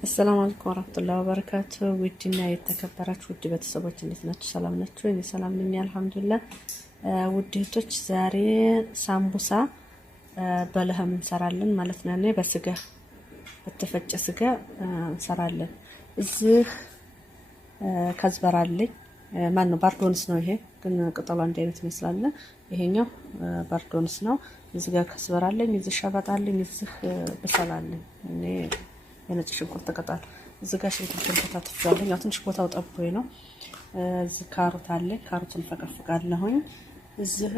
السلام عليكم ورحمة الله وبركاته. ودينا የተከበራችሁ ውድ ቤተሰቦች እንዴት ናችሁ? ሰላም ናችሁ? እኔ ሰላም ነኝ አልሐምዱሊላህ። ውድ እህቶች ዛሬ ሳምቡሳ በለህም እንሰራለን ማለት ነው። እኔ በስጋ በተፈጨ ስጋ እንሰራለን። እዚህ ከዝበራ አለኝ። ማን ነው ባርዶንስ ነው ይሄ ግን ቅጠሉ አንድ አይነት ይመስላል። ይሄኛው ባርዶንስ ነው። እዚህ ጋር ከዝበራ አለኝ፣ እዚህ ሸበጣ አለኝ፣ እዚህ በሰል አለኝ። እኔ የነጭ ሽንኩርት ቅጠል እዚህ ጋር ሽንኩርቱን ከታትፌዋለሁ። ያው ትንሽ ቦታው ጠቦኝ ነው። እዚህ ካሮት አለኝ፣ ካሮቱን ፈቀፍቃለሁኝ። እዚህ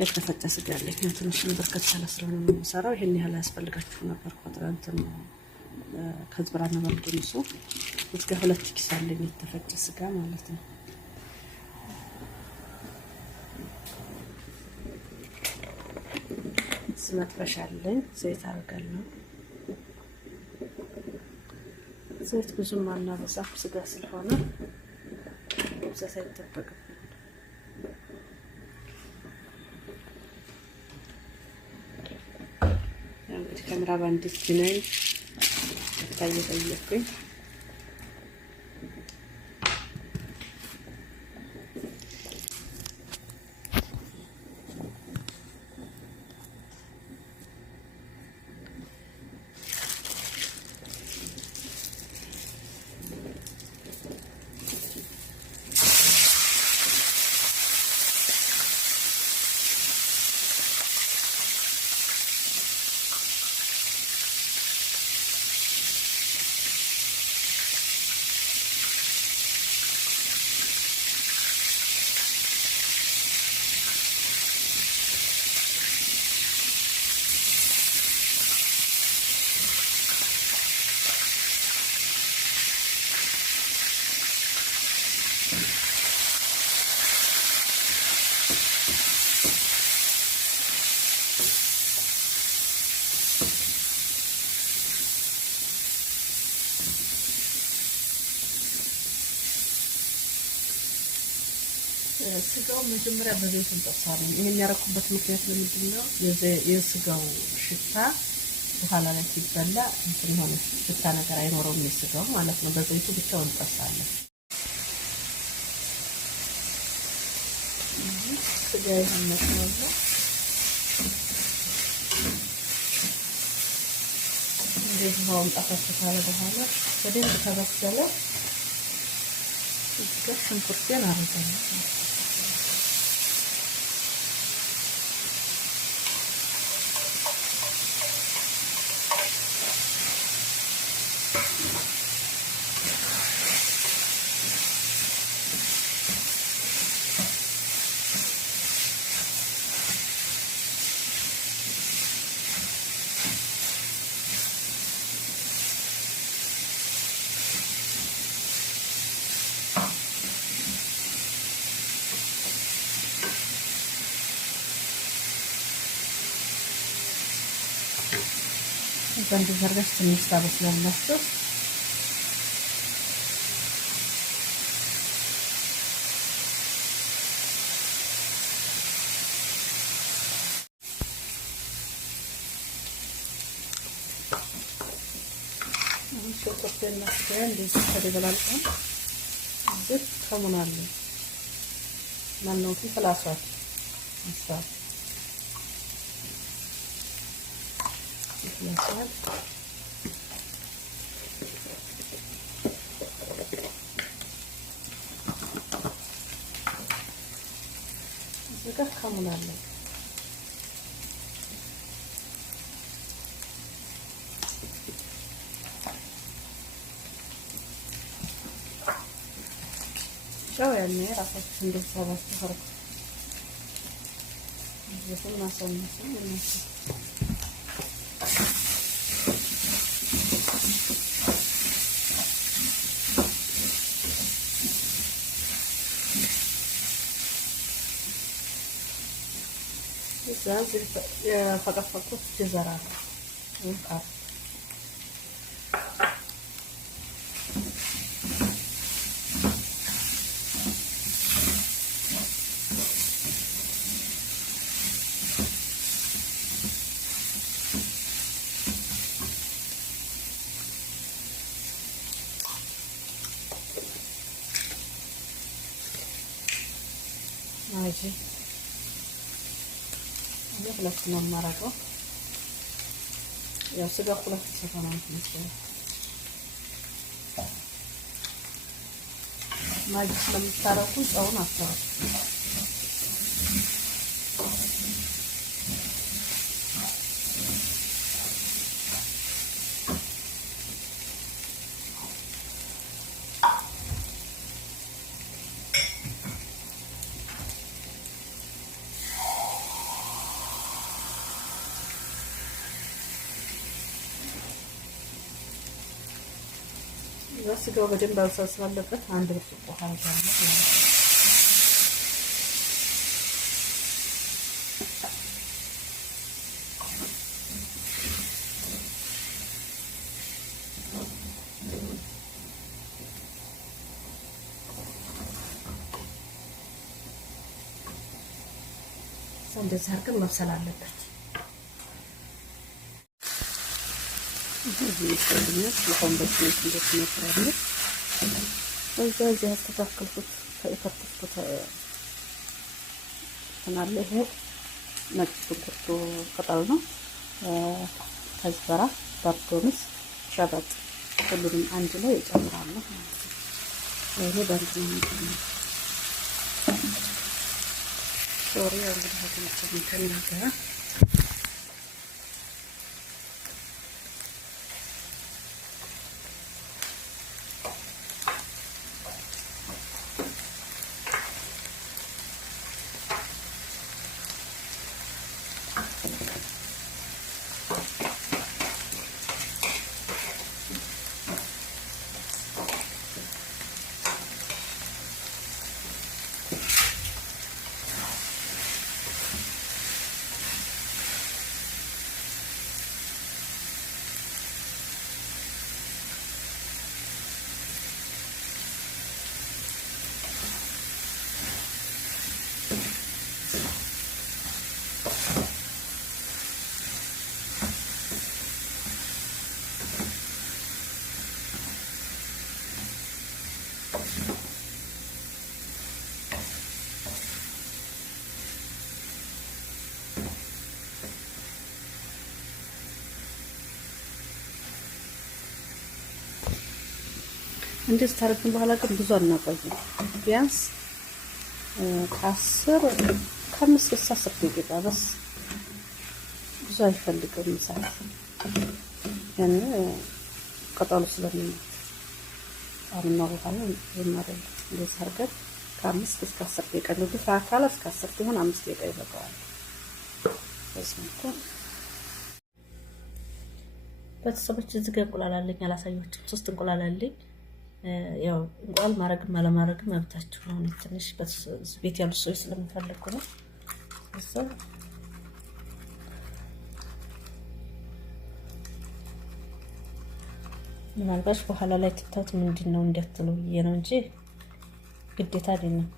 የተፈጨ ስጋ አለኝ። ትንሽ በርከት ያለ ስለሆነ ነው የምሰራው። ይሄን ያህል ያስፈልጋችሁ ነበር ኮንትራንትን ከዝበራና ባርዶንሱ። እዚህ ጋር 2 ኪስ አለኝ የተፈጨ ስጋ ማለት ነው። መጥበሻ አለኝ፣ ዘይት አደርጋለሁ። ዘይት ብዙም አናበዛም ስጋ ስለሆነ መብዛት አይጠበቅም። እንግዲህ ከምዕራብ አንዲት ጅናይ ታየታየኩኝ ስጋው መጀመሪያ በዘይት እንጠብሳለን። ይሄን ያረኩበት ምክንያት ለምንድን ነው? የስጋው ሽታ በኋላ ላይ ሲበላ እንትን ሆነ ሽታ ነገር አይኖረውም የስጋው ማለት ነው። በዘይቱ ብቻውን እንጠብሳለን። ስጋ ይሄን ነው እንደዚህ ነው ጣፋጭ ካለ በኋላ በደንብ ተበሰለ። እዚህ ሽንኩርቴን አረጋለሁ። እንደዚህ አድርጋችሁ ትንሽ ታበስላላችሁ። ሽንኩርትና ስጋ እንደዚህ ተደባልቀን እዚህ ከሙን አለ ማነው ፍላሷት አስፋት ይመስላል። እዚህ ጋር ከሙን አለ። ጨው ያኔ ራሳችሁ እንደሰራችሁ አርጉ። እዚህ ማሰነስ ነው። እዚህ የፈቀፈቁት ጀዘራ ነው። እንደዚህ ሁለት ነው የማደርገው። ያው ስጋ ሁለት ሰፋ ነው የምትመስለው። ማጅ ስለምታረቁ ጨውን አታረቁ። ስጋው በደንብ መብሰል ስላለበት አንድ ብርጭቆ ውሃ አደርጋለሁ። እንደዚህ አድርገን መብሰል አለበት። እዚህ ይፈልኛል ለቆም በስሜት እንደተመረረ እዚህ ያስተካከልኩት ከተከተፍኩት ተናለ። ይሄ ነጭ ሽንኩርቱ ቅጠል ነው። ከዝበራ፣ በርበሬ፣ ሸበጥ ሁሉንም አንድ ላይ እጨምራለሁ። ይሄ በእንትን ነው ሶሪ እንግዲህ ሀገራችን ከናገራ እንደዚህ ታረግን በኋላ ግን ብዙ አናቆይም። ቢያንስ ከ5 እስከ 10 ደቂቃ በስ ብዙ አይፈልግም ሰዓት ያኔ ቅጠሉ ስለሚሞት አሁን ነው በኋላ የማረግ እንደዚህ አድርገን ከ5 እስከ 10 ደቂቃ ነው። ግፋ ካለ እስከ 10 ሲሆን 5 ደቂቃ ይበቃዋል። በስመልኩ ቤተሰቦች እዚህ ጋር እንቁላል አለኝ አላሳያችሁም። 3 እንቁላል አለኝ። ያው እንቁላል ማረግም አለማረግም መብታችሁ ነው። ትንሽ ቤት ያሉ ሰዎች ስለምፈልጉ ነው። እዛ ምናልባት በኋላ ላይ ትታት ምንድነው እንዲያትሉ ብዬ ነው እንጂ ግዴታ አይደለም።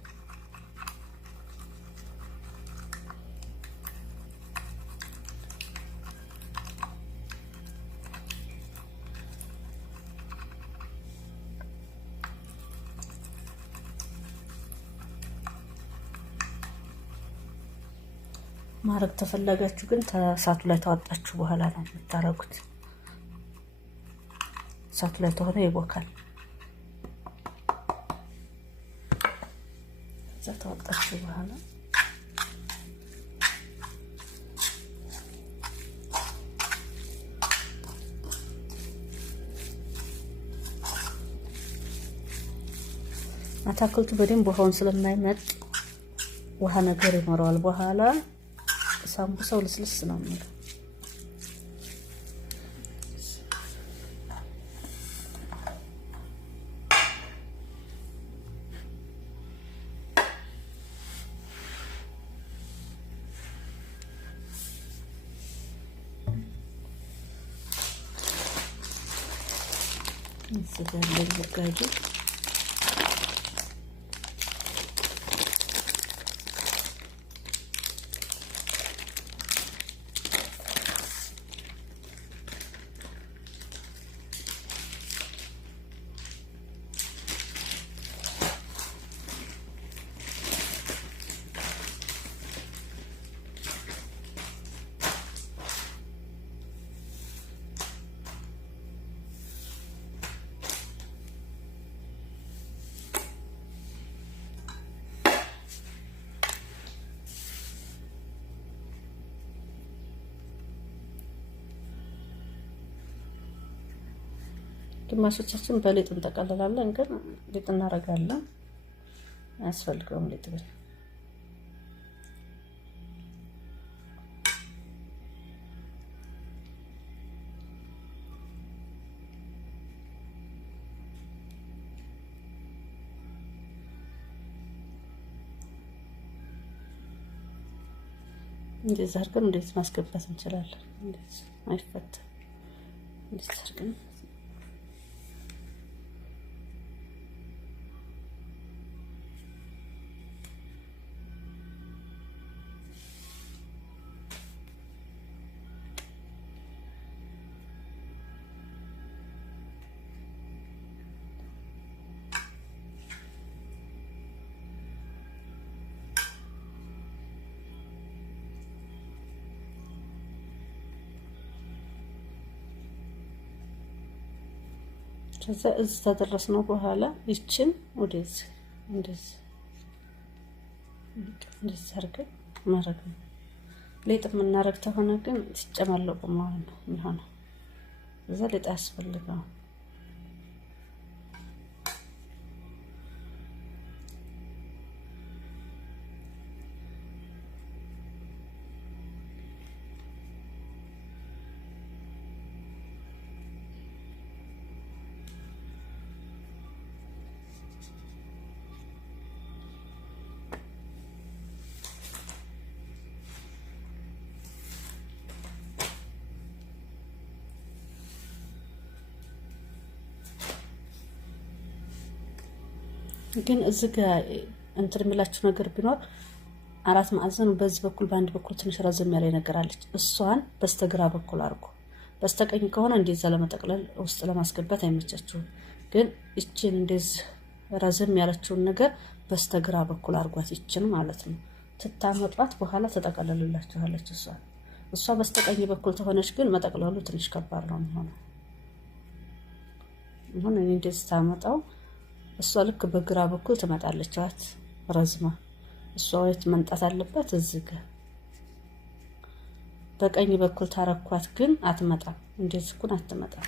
ማረግ ተፈለጋችሁ ግን እሳቱ ላይ ታወጣችሁ በኋላ ነው የምታረጉት። እሳቱ ላይ ተሆነ ይቦካል። እዛ ታወጣችሁ በኋላ አታክልቱ በደንብ ውሃውን ስለማይመጥ ውሃ ነገር ይኖረዋል። በኋላ ሳምቡሳው ልስልስ ነው የሚለው። እዚህ ጋር ለጋጁ ግማሾቻችን በሊጥ እንጠቀልላለን፣ ግን ሊጥ እናደርጋለን አያስፈልገውም ሊጥ ግን እንደዚህ አድርገን እንዴት ማስገባት እንችላለን። እንደዚህ አይፈታም። እንደዚህ አድርገን ከዛ እዚህ ተደረስነው በኋላ ይችን ወደዚህ እንደዚህ አድርገን ማድረግ ነው። ሊጥ የምናረግ ተሆነ ግን ሲጨማለቁ ማለት ነው የሚሆነው። እዛ ሊጥ ያስፈልገው ግን እዚህ ጋር እንትን የሚላችሁ ነገር ቢኖር አራት ማዕዘኑ በዚህ በኩል በአንድ በኩል ትንሽ ረዘም ያለ ነገር አለች። እሷን በስተግራ በኩል አድርጉ። በስተቀኝ ከሆነ እንደዛ ለመጠቅለል ውስጥ ለማስገባት አይመቻችሁም። ግን እቺን እንደዚህ ረዘም ያለችውን ነገር በስተግራ በኩል አድርጓት፣ ይችን ማለት ነው። ትታመጧት በኋላ ተጠቀለልላችኋለች። እሷ በስተቀኝ በኩል ተሆነች ግን መጠቅለሉ ትንሽ ከባድ ነው የሚሆነው። አሁን እኔ እንደዚህ ታመጣው እሷ ልክ በግራ በኩል ትመጣለች። ዋት ረዝማ እሷ ወይት መንጣት አለበት እዚህ ጋር። በቀኝ በኩል ታረኳት ግን አትመጣም። እንደዚህ ኩን አትመጣም።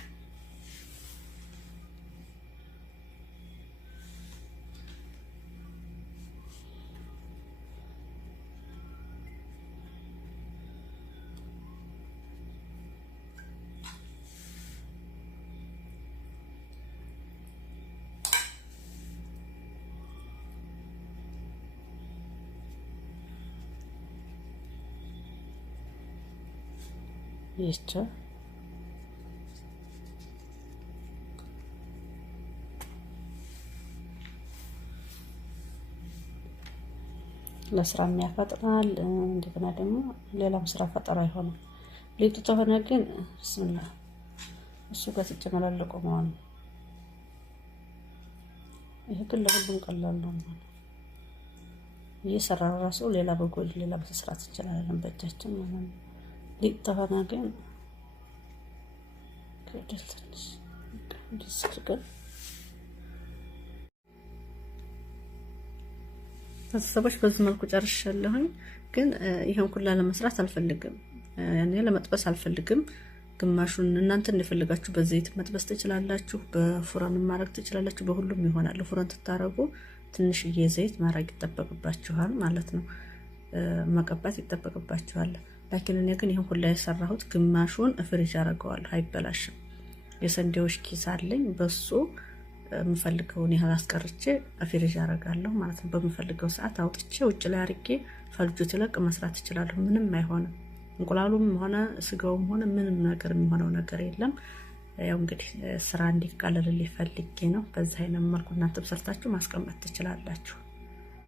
Jeszcze. ለስራም ያፈጥናል። እንደገና ደግሞ ሌላም ስራ ፈጠራ ይሆናል። ሊጡ ተሆነ ግን ብስምላ እሱ ጋር ተጨመላለቆ ማለት ነው። ይሄ ግን ለሁሉም ቀላል ነው ማለት እየሰራን ራሱ ሌላ በጎል ሌላ መስራት እንችላለን በእጃችን ማለት ነው። ሊጥ ተሆነ ግን ከደልተንስ እንዲስከል ተሰቦች በዚህ መልኩ ጨርሻለሁኝ። ግን ይሄን ኩላ ለመስራት አልፈልግም፣ ያኔ ለመጥበስ አልፈልግም። ግማሹን እናንተ እንደፈለጋችሁ በዘይት መጥበስ ትችላላችሁ፣ በፉራን ማድረግ ትችላላችሁ። በሁሉም ይሆናል። ፉራን ተታረጉ ትንሽዬ ዘይት ማድረግ ይጠበቅባችኋል ማለት ነው፣ መቀባት ይጠበቅባችኋል። ላኪን እኔ ግን ይሄን ሁላ የሰራሁት ግማሹን ፍሪጅ አደርገዋለሁ፣ አይበላሽም። የሰንዴዎች ኪስ አለኝ፣ በሱ የምፈልገውን ያህል አስቀርቼ ፍሪጅ አደርጋለሁ ማለት ነው። በምፈልገው ሰዓት አውጥቼ ውጭ ላይ አድርጌ ፈልጆት ይለቅ መስራት እችላለሁ። ምንም አይሆንም። እንቁላሉም ሆነ ስጋውም ሆነ ምንም ነገር የሚሆነው ነገር የለም። ያው እንግዲህ ስራ እንዲቃለልልኝ ፈልጌ ነው። በዛ አይነት መልኩ እናንተም ሰርታችሁ ማስቀመጥ ትችላላችሁ።